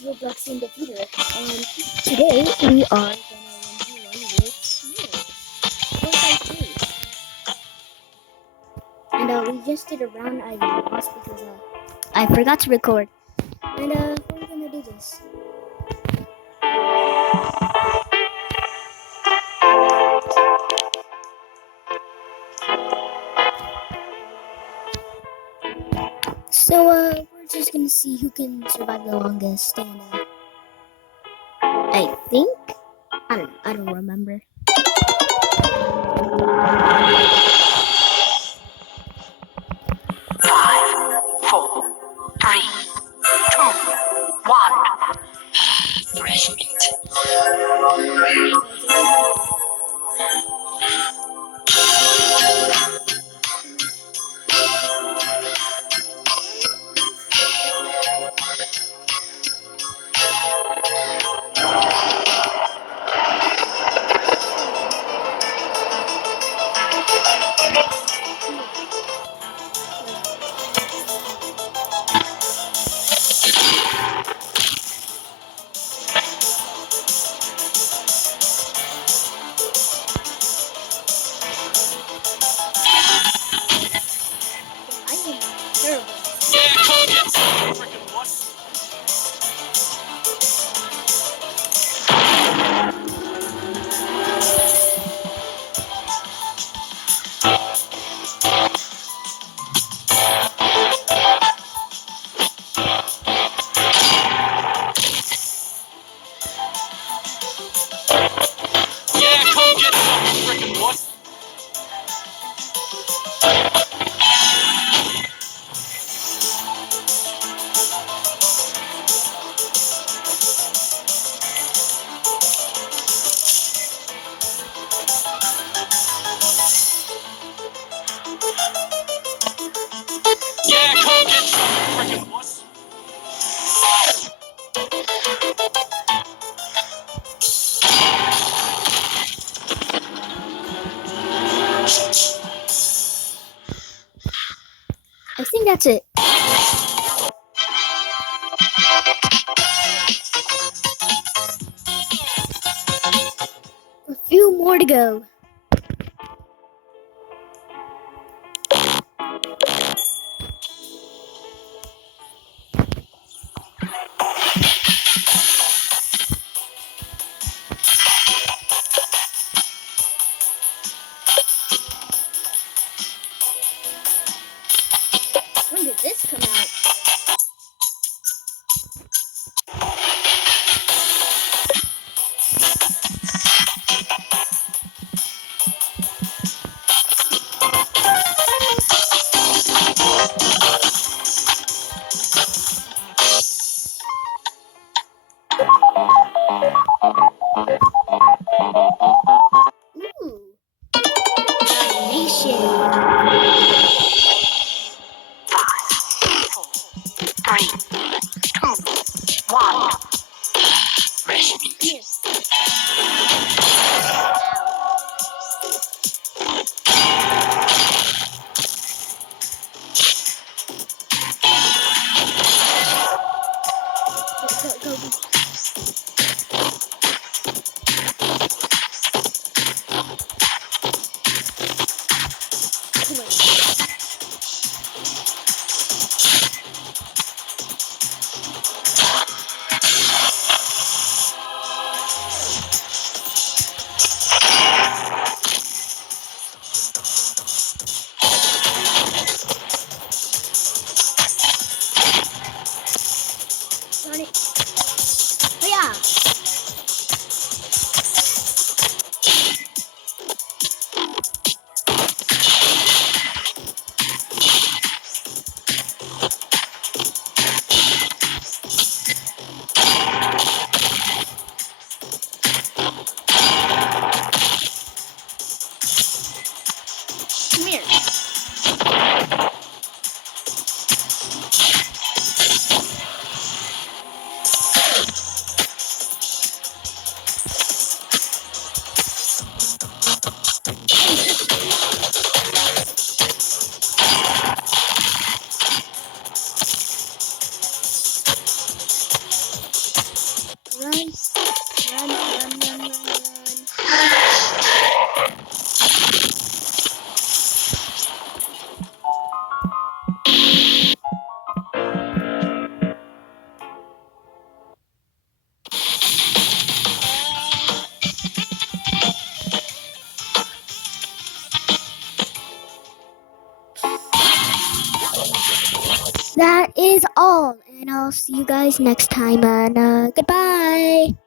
is Roblox in the future, and today we are gonna run one with Snails. 1 by 3. And we just did a round I lost because I forgot to record. And we're gonna do this. So we're just gonna see who can survive the longest, and I think I don't remember. Five, four, three, two, one. Fresh meat. I am terrible. Yeah, come get some freaking what? Yeah, come get some freaking what? Yeah, come get some freaking what? I think that's it. A few more to go. When did this come out? Ooh. Nation. Three, two, one. Fresh meat. Yes. Go. Come on. Darn it. that is all, and I'll see you guys next time. And goodbye.